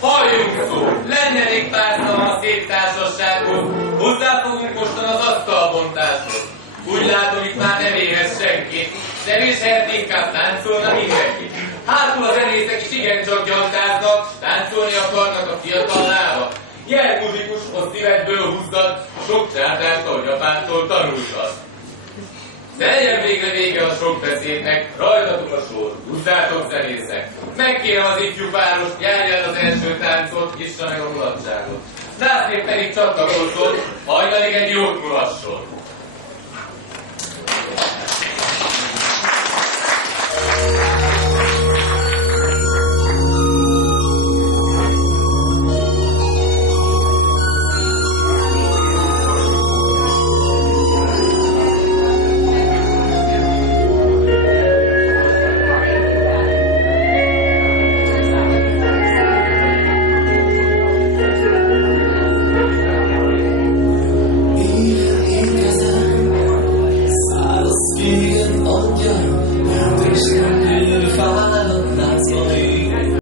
Halljunk szó! Lenne még pár szava a szép társasághoz. Hozzáfogunk mostan az asztalbontáshoz. Úgy látom, itt már nem éhez senki. Nem is lehet inkább táncolna mindenki. Hátul a zenészek is igencsak gyantáznak, s táncolni akarnak a fiatal lába. Jelmuzikushoz szívedből húzgat, sok csárdást a Japántól tanultat. De legyen végre vége a sok beszédnek, rajtatok a sor, húzzátok zenészek. Megkérem az ifjú páros, járj el az első táncot, nyissa meg a mulatságot. Násznék pedig csatlakozzon, hajnalig egy jót mulasson.